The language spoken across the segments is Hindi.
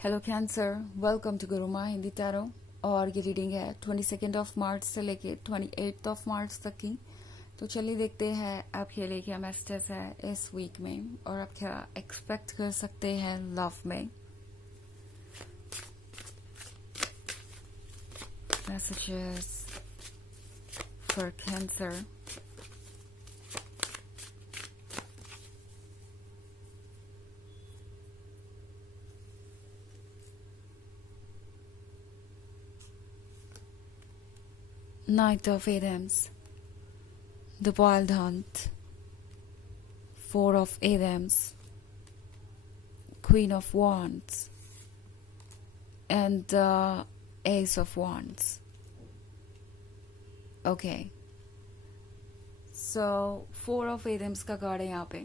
Hello cancer, welcome to Guruma Hindi tarot. और ये रीडिंग है 22 मार्च से लेके 28 मार्च तक की। तो चलिए देखते हैं आपके लिए क्या मैसेजेस है इस वीक में और आप क्या एक्सपेक्ट कर सकते हैं लव में। Messages for cancer. Knight of Adams, the Wild Hunt, Four of Adams, Queen of Wands, and Ace of Wands. Okay. So, Four of Adams का कार्ड है यहाँ पे।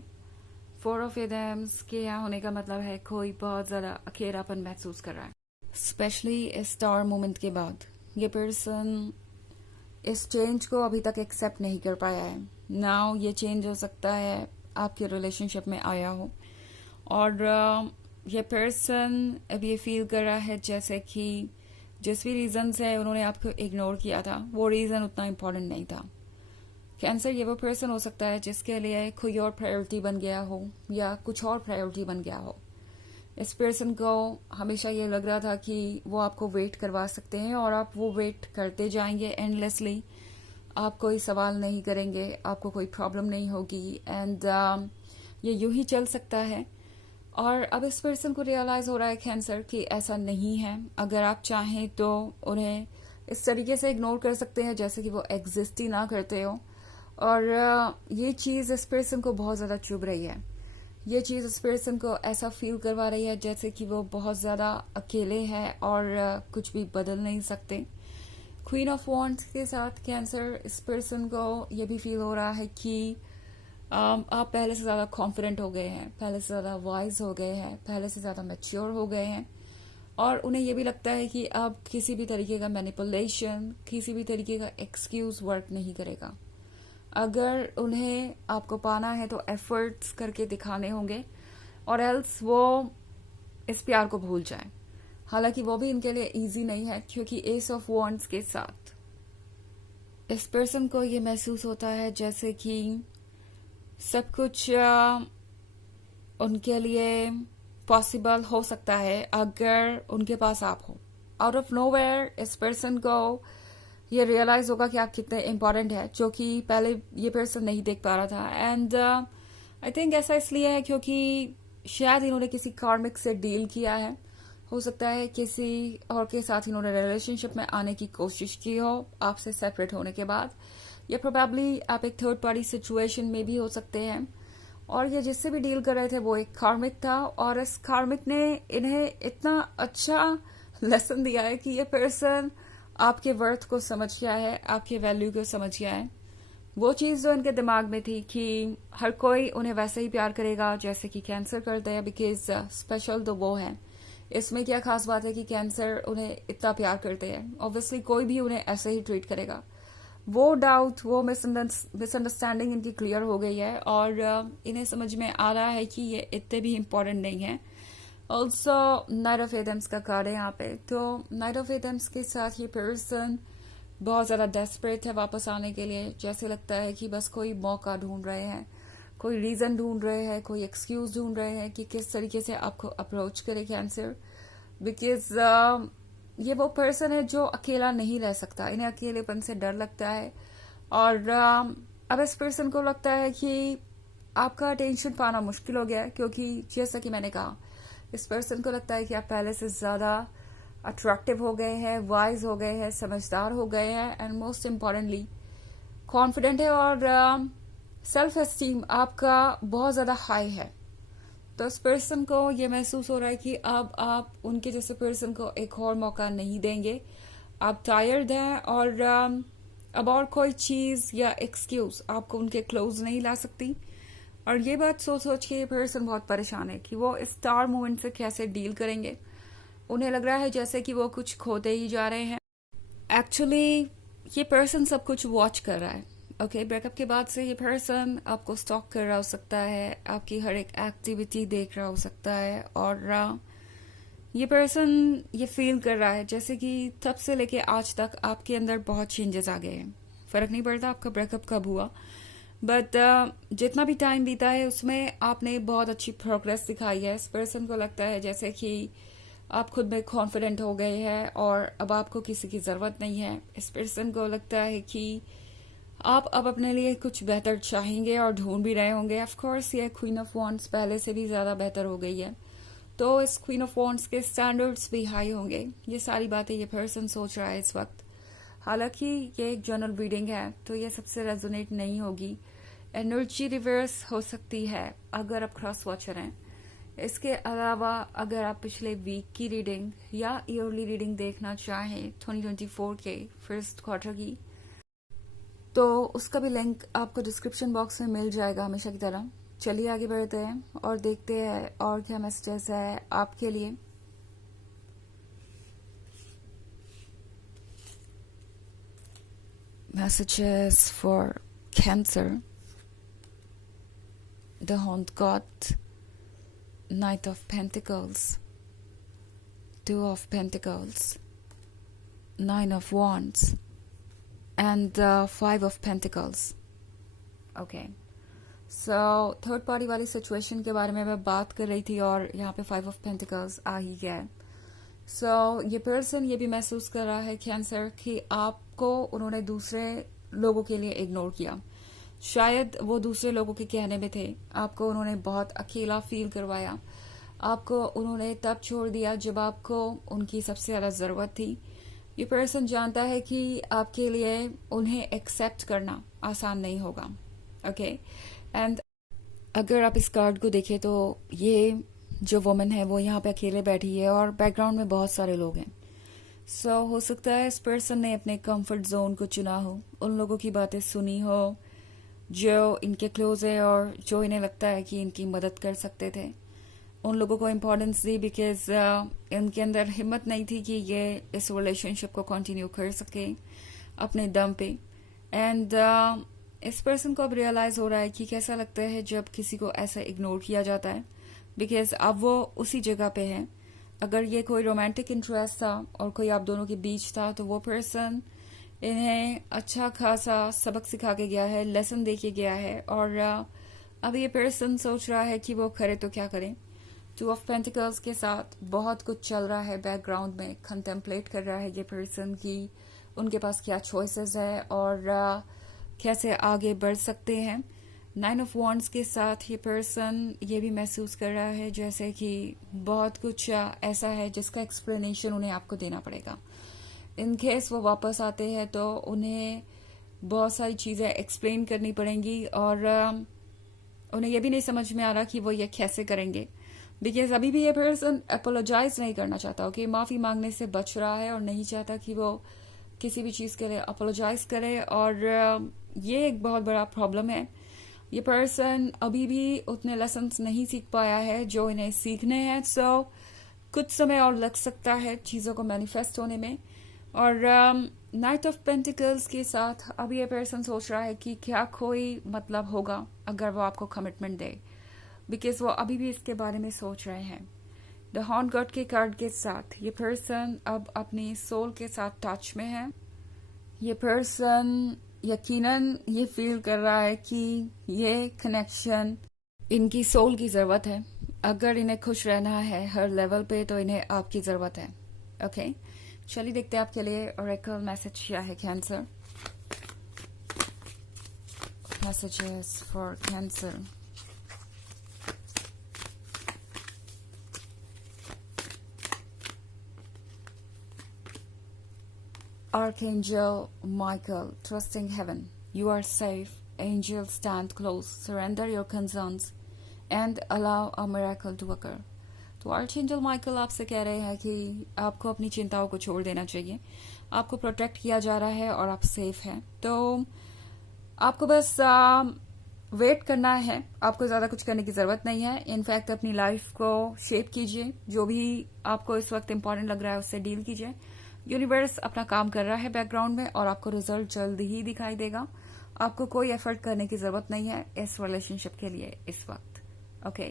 Four of Adams के यहाँ होने का मतलब है कोई बहुत ज़्यादा अकेलापन महसूस कर रहा है, स्पेशली इस स्टार मोमेंट के बाद। ये पर्सन इस चेंज को अभी तक एक्सेप्ट नहीं कर पाया है। नाउ ये चेंज हो सकता है आपके रिलेशनशिप में आया हो, और ये पर्सन अब ये फील कर रहा है जैसे कि जिस भी रीज़न से उन्होंने आपको इग्नोर किया था वो रीज़न उतना इम्पोर्टेंट नहीं था। कैंसर ये वो पर्सन हो सकता है जिसके लिए कोई और प्रायोरिटी बन गया हो या कुछ और प्रायोरिटी बन गया हो। इस पर्सन को हमेशा ये लग रहा था कि वो आपको वेट करवा सकते हैं और आप वो वेट करते जाएंगे एंडलेसली। आप कोई सवाल नहीं करेंगे, आपको कोई प्रॉब्लम नहीं होगी, एंड ये यूं ही चल सकता है। और अब इस पर्सन को रियलाइज हो रहा है कैंसर कि ऐसा नहीं है। अगर आप चाहें तो उन्हें इस तरीके से इग्नोर कर सकते हैं जैसे कि वो एग्जिस्ट ही ना करते हो। और ये चीज़ इस पर्सन को बहुत ज़्यादा चुभ रही है। ये चीज़ इस पर्सन को ऐसा फील करवा रही है जैसे कि वो बहुत ज़्यादा अकेले हैं और कुछ भी बदल नहीं सकते। क्वीन ऑफ वॉन्ड्स के साथ कैंसर इस पर्सन को ये भी फील हो रहा है कि आप पहले से ज़्यादा कॉन्फिडेंट हो गए हैं, पहले से ज़्यादा वाइज हो गए हैं, पहले से ज़्यादा मैच्योर हो गए हैं। और उन्हें ये भी लगता है कि अब किसी भी तरीके का मैनिपुलेशन, किसी भी तरीके का एक्सक्यूज वर्क नहीं करेगा। अगर उन्हें आपको पाना है तो एफर्ट्स करके दिखाने होंगे, और एल्स वो इस प्यार को भूल जाए। हालांकि वो भी इनके लिए इजी नहीं है क्योंकि एस ऑफ वॉन्ड्स के साथ इस पर्सन को ये महसूस होता है जैसे कि सब कुछ उनके लिए पॉसिबल हो सकता है अगर उनके पास आप हो। आउट ऑफ नोवेयर इस पर्सन को ये रियलाइज होगा कि आप कितने इम्पोर्टेंट है, जो कि पहले ये पर्सन नहीं देख पा रहा था। एंड आई थिंक ऐसा इसलिए है क्योंकि शायद इन्होंने किसी कार्मिक से डील किया है। हो सकता है किसी और के साथ इन्होंने रिलेशनशिप में आने की कोशिश की हो आपसे सेपरेट होने के बाद, या प्रोबेबली आप एक थर्ड पार्टी सिचुएशन में भी हो सकते हैं। और ये जिससे भी डील कर रहे थे वो एक कार्मिक था, और इस कार्मिक ने इन्हें इतना अच्छा लेसन दिया है कि ये पर्सन आपके वर्थ को समझ गया है, आपके वैल्यू को समझ गया है। वो चीज़ जो इनके दिमाग में थी कि हर कोई उन्हें वैसे ही प्यार करेगा जैसे कि कैंसर करते हैं, बिकॉज स्पेशल तो वो है। इसमें क्या खास बात है कि कैंसर उन्हें इतना प्यार करते हैं, ऑब्वियसली कोई भी उन्हें ऐसे ही ट्रीट करेगा। वो डाउट, वो मिसअंडरस्टैंडिंग इनकी क्लियर हो गई है, और इन्हें समझ में आ रहा है कि ये इतने भी इम्पोर्टेंट नहीं है। ऑल्सो नाइट ऑफ एडम्स का कार्ड है यहाँ पे। तो नाइट ऑफ एडम्स के साथ ये पर्सन बहुत ज़्यादा डेस्परेट है वापस आने के लिए। जैसे लगता है कि बस कोई मौका ढूंढ रहे हैं, कोई रीज़न ढूंढ रहे हैं, कोई एक्सक्यूज ढूंढ रहे हैं कि किस तरीके से आपको अप्रोच करे कैंसर। बिकॉज ये वो पर्सन है जो अकेला नहीं रह सकता, इन्हें अकेलेपन से डर लगता है। और अब इस पर्सन को लगता है कि आपका अटेंशन पाना मुश्किल हो गया है, क्योंकि जैसा कि मैंने कहा इस पर्सन को लगता है कि आप पहले से ज़्यादा अट्रैक्टिव हो गए हैं, वाइज हो गए हैं, समझदार हो गए हैं, एंड मोस्ट इम्पॉर्टेंटली कॉन्फिडेंट है, और सेल्फ एस्टीम आपका बहुत ज़्यादा हाई है। तो इस पर्सन को ये महसूस हो रहा है कि अब आप उनके जैसे पर्सन को एक और मौका नहीं देंगे। आप टायर्ड हैं, और अब और कोई चीज़ या एक्सक्यूज आपको उनके क्लोज नहीं ला सकती। और ये बात सोच सोच के ये पर्सन बहुत परेशान है कि वो इस स्टार मोमेंट से कैसे डील करेंगे। उन्हें लग रहा है जैसे कि वो कुछ खोते ही जा रहे हैं। एक्चुअली ये पर्सन सब कुछ वॉच कर रहा है। ओके, ब्रेकअप के बाद से ये पर्सन आपको स्टॉक कर रहा हो सकता है, आपकी हर एक एक्टिविटी देख रहा हो सकता है, और ये पर्सन ये फील कर रहा है जैसे कि तब से लेके आज तक आपके अंदर बहुत चेंजेस आ गए हैं। फर्क नहीं पड़ता आपका ब्रेकअप कब हुआ, बट जितना भी टाइम बीता है उसमें आपने बहुत अच्छी प्रोग्रेस दिखाई है। इस पर्सन को लगता है जैसे कि आप खुद में कॉन्फिडेंट हो गए हैं और अब आपको किसी की ज़रूरत नहीं है। इस पर्सन को लगता है कि आप अब अपने लिए कुछ बेहतर चाहेंगे और ढूंढ भी रहे होंगे। ऑफ कोर्स ये क्वीन ऑफ वॉन्ड्स पहले से भी ज़्यादा बेहतर हो गई है, तो इस क्वीन ऑफ वॉन्ड्स के स्टैंडर्ड्स भी हाई होंगे। ये सारी बातें ये पर्सन सोच रहा है इस वक्त। हालांकि ये एक जनरल रीडिंग है तो ये सबसे रेजोनेट नहीं होगी। एनर्जी रिवर्स हो सकती है अगर आप क्रॉस वॉचर हैं। इसके अलावा अगर आप पिछले वीक की रीडिंग या ईयरली रीडिंग देखना चाहें 2024 के फर्स्ट क्वार्टर की, तो उसका भी लिंक आपको डिस्क्रिप्शन बॉक्स में मिल जाएगा हमेशा की तरह। चलिए आगे बढ़ते हैं और देखते हैं और क्या मैसेजेस है आपके लिए। Messages for Cancer, the Horned God, Knight of Pentacles, Two of Pentacles, Nine of Wands, and Five of Pentacles. Okay. So third party वाली सिचुएशन के बारे में मैं बात कर रही थी और यहाँ पे 5 ऑफ पेंटिकल्स आ ही गया है। सो ये पर्सन ये भी महसूस कर रहा है कैंसर कि आपको उन्होंने दूसरे लोगों के लिए इग्नोर किया। शायद वो दूसरे लोगों के कहने में थे, आपको उन्होंने बहुत अकेला फील करवाया। आपको उन्होंने तब छोड़ दिया जब आपको उनकी सबसे ज्यादा जरूरत थी। ये पर्सन जानता है कि आपके लिए उन्हें एक्सेप्ट करना आसान नहीं होगा। ओके एंड अगर आप इस कार्ड को देखें तो ये जो वुमन है वो यहाँ पे अकेले बैठी है और बैकग्राउंड में बहुत सारे लोग हैं। सो हो सकता है इस पर्सन ने अपने कंफर्ट जोन को चुना हो, उन लोगों की बातें सुनी हो जो इनके क्लोज है और जो इन्हें लगता है कि इनकी मदद कर सकते थे। उन लोगों को इम्पोर्टेंस दी बिकॉज इनके अंदर हिम्मत नहीं थी कि ये इस रिलेशनशिप को कंटिन्यू कर सके अपने दम पे। एंड इस पर्सन को अब रियलाइज हो रहा है कि कैसा लगता है जब किसी को ऐसा इग्नोर किया जाता है, बिकॉज अब वो उसी जगह पे है। अगर ये कोई रोमांटिक इंटरेस्ट था और कोई आप दोनों के बीच था तो वो पर्सन इन्हें अच्छा खासा सबक सिखा के गया है, लेसन दे के गया है और अब ये पर्सन सोच रहा है कि वो करे तो क्या करे। 2 ऑफ पेंटिकल्स के साथ बहुत कुछ चल रहा है बैकग्राउंड में, कंटेम्पलेट कर रहा है ये पर्सन की उनके पास क्या चॉइसेस है और कैसे आगे बढ़ सकते हैं। 9 ऑफ वॉन्ड्स के साथ ये पर्सन ये भी महसूस कर रहा है जैसे कि बहुत कुछ ऐसा है जिसका एक्सप्लेनेशन उन्हें आपको देना पड़ेगा। इन केस वो वापस आते हैं तो उन्हें बहुत सारी चीज़ें एक्सप्लेन करनी पड़ेंगी और उन्हें यह भी नहीं समझ में आ रहा कि वो ये कैसे करेंगे, बिकॉज अभी भी ये पर्सन अपोलोजाइज नहीं करना चाहता। ओके, माफ़ी मांगने से बच रहा है और नहीं चाहता कि वो किसी भी चीज़ के लिए अपोलोजाइज करे और ये एक बहुत बड़ा प्रॉब्लम है। ये पर्सन अभी भी उतने लेसन्स नहीं सीख पाया है जो इन्हें सीखने हैं। सो कुछ समय और लग सकता है चीज़ों को मैनिफेस्ट होने में। और नाइट ऑफ पेंटिकल्स के साथ अब ये पर्सन सोच रहा है कि क्या कोई मतलब होगा अगर वो आपको कमिटमेंट दे, बिकॉज वो अभी भी इसके बारे में सोच रहे हैं। द हॉर्न गॉड के कार्ड के साथ ये पर्सन अब अपनी सोल के साथ टच में है। ये पर्सन यकीनन ये फील कर रहा है कि ये कनेक्शन इनकी सोल की ज़रूरत है। अगर इन्हें खुश रहना है हर लेवल पे तो इन्हें आपकी ज़रूरत है। ओके, चलिए देखते हैं आपके लिए ओरेकल मैसेज क्या है cancer. Messages for cancer. Archangel Michael, trusting heaven, you are safe. Angels stand close. Surrender your concerns and allow a miracle to occur. तो आर्चेंजल माइकल आपसे कह रहे हैं कि आपको अपनी चिंताओं को छोड़ देना चाहिए। आपको प्रोटेक्ट किया जा रहा है और आप सेफ हैं। तो आपको बस वेट करना है, आपको ज़्यादा कुछ करने की ज़रूरत नहीं है। इनफैक्ट अपनी लाइफ को शेप कीजिए, जो भी आपको इस वक्त इम्पोर्टेंट लग रहा है उससे डील कीजिए। यूनिवर्स अपना काम कर रहा है बैकग्राउंड में और आपको रिजल्ट जल्द ही दिखाई देगा। आपको कोई एफर्ट करने की जरूरत नहीं है इस रिलेशनशिप के लिए इस वक्त। ओके,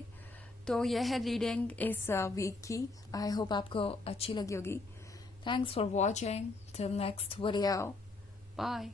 तो यह है रीडिंग इस वीक की। आई होप आपको अच्छी लगी होगी। Thanks for watching. Till next video, bye.